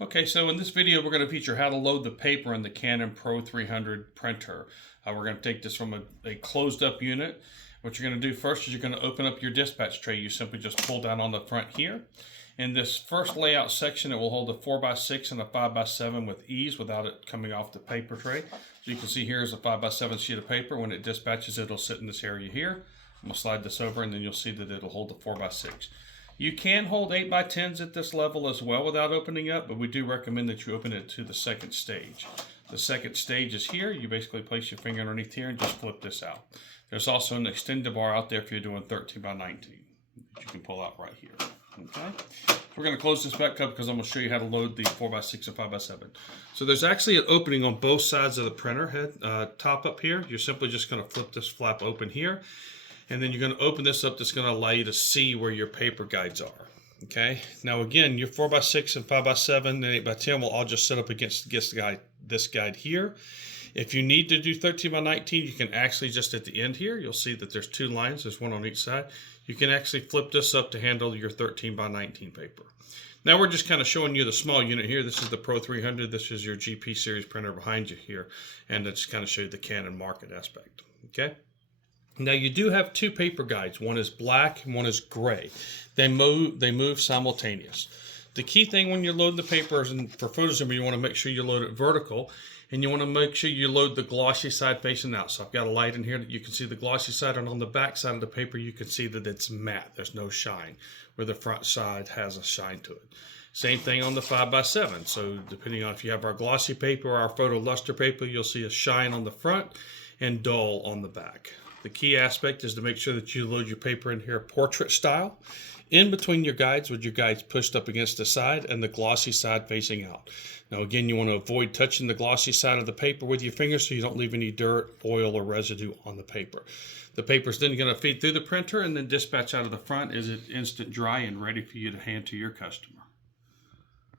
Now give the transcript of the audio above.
Okay, so in this video we're going to feature how to load the paper in the Canon Pro 300 printer. We're going to take this from a closed up unit. What you're going to do first is you're going to open up your dispatch tray. You simply just pull down on the front here. In this first layout section, it will hold a 4x6 and a 5x7 with ease without it coming off the paper tray. So you can see here is a 5x7 sheet of paper. When it dispatches, it'll sit in this area here. I'm going to slide this over and then you'll see that it'll hold the 4x6. You can hold 8x10s at this level as well without opening up, but we do recommend that you open it to the second stage. The second stage is here. You basically place your finger underneath here and just flip this out. There's also an extender bar out there if you're doing 13x19 that you can pull out right here. Okay, we're going to close this back up because I'm going to show you how to load the 4x6 and 5x7. So there's actually an opening on both sides of the printer head top up here. You're simply just going to flip this flap open here. And then you're going to open this up. That's going to allow you to see where your paper guides are. Okay. Now again, your 4x6 and 5x7 and 8x10 will all just set up against this guide here. If you need to do 13x19, you can actually just at the end here, you'll see that there's two lines. There's one on each side. You can actually flip this up to handle your 13x19 paper. Now we're just kind of showing you the small unit here. This is the Pro 300. This is your GP series printer behind you here. And let's kind of show you the Canon market aspect. Okay. Now you do have two paper guides. One is black and one is gray. They move simultaneous. The key thing when you're loading the papers, and for FotoZoomer, you want to make sure you load it vertical, and you want to make sure you load the glossy side facing out. So I've got a light in here that you can see the glossy side, and on the back side of the paper you can see that it's matte. There's no shine, where the front side has a shine to it. Same thing on the 5x7. So depending on if you have our glossy paper or our photo luster paper, you'll see a shine on the front and dull on the back. The key aspect is to make sure that you load your paper in here portrait style, in between your guides with your guides pushed up against the side and the glossy side facing out. Now again, you want to avoid touching the glossy side of the paper with your fingers so you don't leave any dirt, oil, or residue on the paper. The paper is then going to feed through the printer and then dispatch out of the front as it's instant dry and ready for you to hand to your customer.